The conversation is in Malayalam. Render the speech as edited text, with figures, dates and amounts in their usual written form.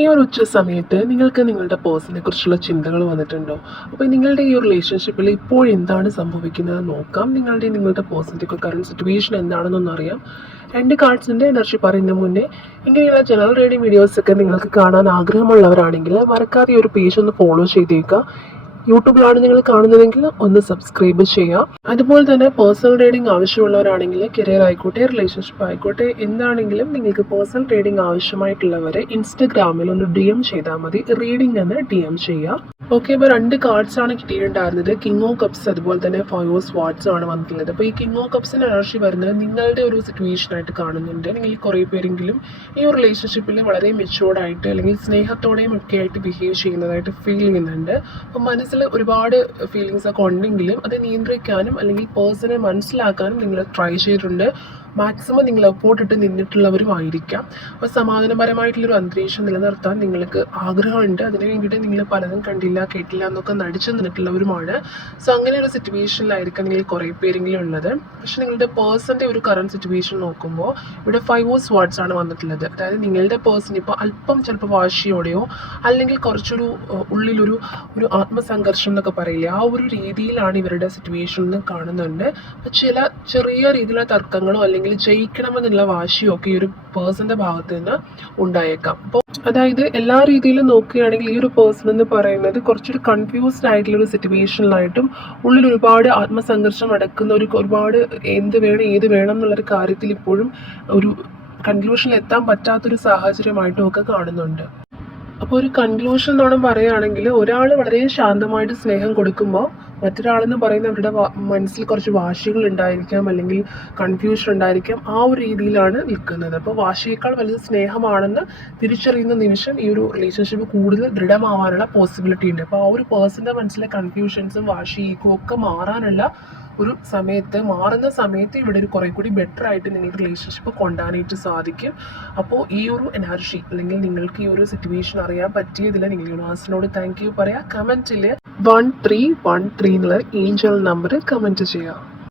ഈ ഒരു ഉച്ച സമയത്ത് നിങ്ങൾക്ക് നിങ്ങളുടെ പേഴ്സണെ കുറിച്ചുള്ള ചിന്തകൾ വന്നിട്ടുണ്ടോ? അപ്പോൾ നിങ്ങളുടെ ഈ ഒരു റിലേഷൻഷിപ്പിൽ ഇപ്പോൾ എന്താണ് സംഭവിക്കുന്നത് നോക്കാം. നിങ്ങളുടെ പേഴ്സൻ്റെ കറണ്ട് സിറ്റുവേഷൻ എന്താണെന്നൊന്ന് അറിയാം. 2 കാർഡ്സിൻ്റെ എനർജി പറയുന്നതിന് മുന്നേ ഇങ്ങനെയുള്ള ജനറൽ റീഡിംഗ് വീഡിയോസൊക്കെ നിങ്ങൾക്ക് കാണാൻ ആഗ്രഹമുള്ളവരാണെങ്കിൽ മറക്കാതെ ഈ ഒരു പേജ് ഒന്ന് ഫോളോ ചെയ്തേക്കുക. യൂട്യൂബിലാണ് നിങ്ങൾ കാണുന്നതെങ്കിൽ ഒന്ന് സബ്സ്ക്രൈബ് ചെയ്യുക. അതുപോലെ തന്നെ പേഴ്സണൽ റീഡിംഗ് ആവശ്യമുള്ളവരാണെങ്കിൽ കരിയർ ആയിക്കോട്ടെ, റിലേഷൻഷിപ്പ് ആയിക്കോട്ടെ, എന്താണെങ്കിലും നിങ്ങൾക്ക് പേഴ്സണൽ റീഡിംഗ് ആവശ്യമായിട്ടുള്ളവരെ ഇൻസ്റ്റഗ്രാമിൽ ഒന്ന് DM ചെയ്താൽ മതി. റീഡിംഗ് എന്ന് DM ചെയ്യുക. ഓക്കെ, ഇപ്പോൾ 2 കാർഡ്സ് ആണ് കിട്ടിയിട്ടുണ്ടായിരുന്നത്. കിങ് ഓഫ് കപ്സ് അതുപോലെ തന്നെ 5 ഓഫ് സ്വാർഡ്സ് ആണ് വന്നിട്ടുള്ളത്. അപ്പോൾ ഈ കിങ് ഓഫ് കപ്സിൻ്റെ എനർജി വരുന്നത് നിങ്ങളുടെ ഒരു സിറ്റുവേഷനായിട്ട് കാണുന്നുണ്ട്. നിങ്ങൾ കുറേ പേരെങ്കിലും ഈ ഒരു റിലേഷൻഷിപ്പിൽ വളരെ മെച്ചുവേർഡായിട്ട് അല്ലെങ്കിൽ സ്നേഹത്തോടെയും ഒക്കെ ആയിട്ട് ബിഹേവ് ചെയ്യുന്നതായിട്ട് ഫീൽ ചെയ്യുന്നുണ്ട്. അപ്പോൾ മനസ്സിൽ ഒരുപാട് ഫീലിങ്സ് ഒക്കെ ഉണ്ടെങ്കിലും അത് നിയന്ത്രിക്കാനും അല്ലെങ്കിൽ പേഴ്സണെ മനസ്സിലാക്കാനും നിങ്ങൾ ട്രൈ ചെയ്തിട്ടുണ്ട്. മാക്സിമം നിങ്ങൾ എഫോർട്ട് ഇട്ട് നിന്നിട്ടുള്ളവരുമായിരിക്കാം. അപ്പോൾ സമാധാനപരമായിട്ടുള്ളൊരു അന്തരീക്ഷം നിലനിർത്താൻ നിങ്ങൾക്ക് ആഗ്രഹമുണ്ട്. അതിന് വേണ്ടിയിട്ട് നിങ്ങൾ പലതും കണ്ടില്ല കേട്ടില്ല എന്നൊക്കെ നടിച്ചു നിന്നിട്ടുള്ളവരുമാണ്. സോ അങ്ങനെ ഒരു സിറ്റുവേഷനിലായിരിക്കാം നിങ്ങൾ കുറേ പേരെങ്കിലും ഉള്ളത്. പക്ഷെ നിങ്ങളുടെ പേഴ്സൻ്റെ ഒരു കറണ്ട് സിറ്റുവേഷൻ നോക്കുമ്പോൾ ഇവിടെ 5 ഓഫ് സ്വാർഡ്സ് ആണ് വന്നിട്ടുള്ളത്. അതായത് നിങ്ങളുടെ പേഴ്സൺ ഇപ്പോൾ അല്പം ചിലപ്പോൾ വാശിയോടെയോ അല്ലെങ്കിൽ കുറച്ചൊരു ഉള്ളിലൊരു ആത്മസംഘർഷം എന്നൊക്കെ പറയില്ലേ, ആ ഒരു രീതിയിലാണ് ഇവരുടെ സിറ്റുവേഷൻ എന്ന് കാണുന്നുണ്ട്. അപ്പോൾ ചില ചെറിയ രീതിയിലുള്ള തർക്കങ്ങളോ അല്ലെങ്കിൽ ജയിക്കണമെന്നുള്ള വാശിയോ ഒക്കെ ഈ ഒരു പേഴ്സൻ്റെ ഭാഗത്ത് നിന്ന് ഉണ്ടായേക്കാം. അപ്പോൾ അതായത് എല്ലാ രീതിയിലും നോക്കുകയാണെങ്കിൽ ഈ ഒരു പേഴ്സൺ എന്ന് പറയുന്നത് കുറച്ചൊരു കൺഫ്യൂസ്ഡ് ആയിട്ടുള്ളൊരു സിറ്റുവേഷനിലായിട്ടും ഉള്ളിൽ ഒരുപാട് ആത്മസംഘർഷം നടക്കുന്ന ഒരുപാട് എന്ത് വേണം ഏത് വേണം എന്നുള്ളൊരു കാര്യത്തിൽ ഇപ്പോഴും ഒരു കൺക്ലൂഷനിൽ എത്താൻ പറ്റാത്തൊരു സാഹചര്യമായിട്ടും ഒക്കെ കാണുന്നുണ്ട്. അപ്പോൾ ഒരു കൺക്ലൂഷൻ എന്നോണം പറയുകയാണെങ്കിൽ ഒരാൾ വളരെ ശാന്തമായിട്ട് സ്നേഹം കൊടുക്കുമ്പോൾ മറ്റൊരാളെന്ന് പറയുന്ന അവരുടെ മനസ്സിൽ കുറച്ച് വാശികൾ ഉണ്ടായിരിക്കാം അല്ലെങ്കിൽ കൺഫ്യൂഷൻ ഉണ്ടായിരിക്കാം. ആ ഒരു രീതിയിലാണ് നിൽക്കുന്നത്. അപ്പോൾ വാശിയേക്കാൾ വലുത് സ്നേഹമാണെന്ന് തിരിച്ചറിയുന്ന നിമിഷം ഈ ഒരു റിലേഷൻഷിപ്പ് കൂടുതൽ ദൃഢമാവാനുള്ള പോസിബിലിറ്റി ഉണ്ട്. അപ്പോൾ ആ ഒരു പേഴ്സൻ്റെ മനസ്സിലെ കൺഫ്യൂഷൻസും വാശിയേക്കും ഒക്കെ മാറുന്ന സമയത്ത് ഇവിടെ ഒരു കുറേ കൂടി ബെറ്റർ ആയിട്ട് നിങ്ങളുടെ റിലേഷൻഷിപ്പ് കൊണ്ടുപോകാനായിട്ട് സാധിക്കും. അപ്പോൾ ഈ ഒരു എനർജി അല്ലെങ്കിൽ നിങ്ങൾക്ക് ഈ ഒരു സിറ്റുവേഷൻ അറിയാൻ പറ്റിയതിൽ നിങ്ങൾ യൂണിവേഴ്സിനോട് താങ്ക് യു പറയാം. കമൻറ്റിൽ 1313 എന്നുള്ള ഏഞ്ചൽ നമ്പർ കമൻറ്റ് ചെയ്യുക.